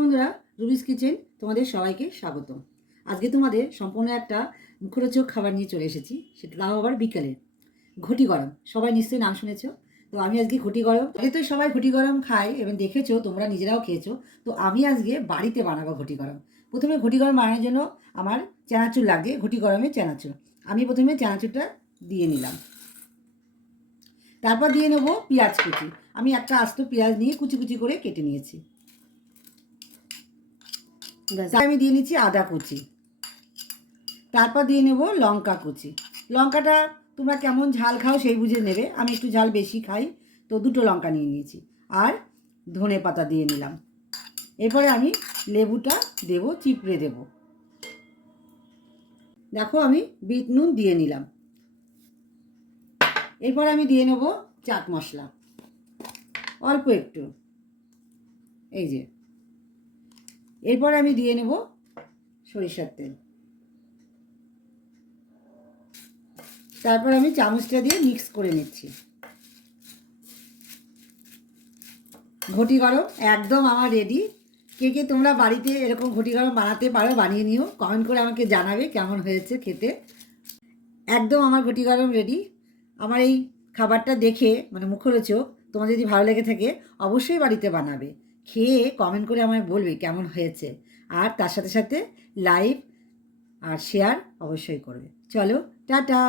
বন্ধুরা, রুবিস কিচেন তোমাদের সবাইকে স্বাগত। আজকে তোমাদের সম্পূর্ণ একটা মুখরোচক খাবার নিয়ে চলে এসেছি, সেটা তাও আবার বিকেলে। ঘটি গরম, সবাই নিশ্চয়ই নাম শুনেছ। তো আমি আজকে ঘটি গরম, আগে তো সবাই ঘটি গরম খায় এবং দেখেছো, তোমরা নিজেরাও খেয়েছো। তো আমি আজকে বাড়িতে বানাবো ঘটি গরম। প্রথমে ঘটি গরম বানানোর জন্য আমার চানাচুর লাগে, ঘটি গরমে চানাচুর। আমি প্রথমে চানাচুরটা দিয়ে নিলাম, তারপর দিয়ে নেবো পেঁয়াজ কুচি। আমি একটা আস্ত পেঁয়াজ নিয়ে কুচি কুচি করে কেটে নিয়েছি। আমি দিয়ে নিচ্ছি আদা কুচি, তারপর দিয়ে নেব লঙ্কা কুচি। লঙ্কাটা তোমরা কেমন ঝাল খাও সেই বুঝে নেবে, আমি একটু ঝাল বেশি খাই, তো দুটো লঙ্কা নিয়ে নিয়েছি। আর ধনে পাতা দিয়ে নিলাম। এরপরে আমি লেবুটা দেব, চিপড়ে দেব। দেখো আমি বিট নুন দিয়ে নিলাম। এরপরে আমি দিয়ে নেব চাট মশলা, অল্প একটু, এই যে। এরপরে আমি দিয়ে নেব সরিষার তেল। তারপর আমি চামচটা দিয়ে মিক্স করে নিচ্ছি। ঘটি গরম একদম আমার রেডি। কে কে তোমরা বাড়িতে এরকম ঘটি গরম বানাতে পারো, বানিয়ে নিও, কমেন্ট করে আমাকে জানাবে কেমন হয়েছে খেতে। একদম আমার ঘটি গরম রেডি। আমার এই খাবারটা দেখে মানে মুখরোচক, তোমার যদি ভালো লেগে থাকে অবশ্যই বাড়িতে বানাবে, খেয়ে কমেন্ট করে আমায় বলবে কেমন হয়েছে। আর তার সাথে সাথে লাইক আর শেয়ার অবশ্যই করবে। চলো, টাটা।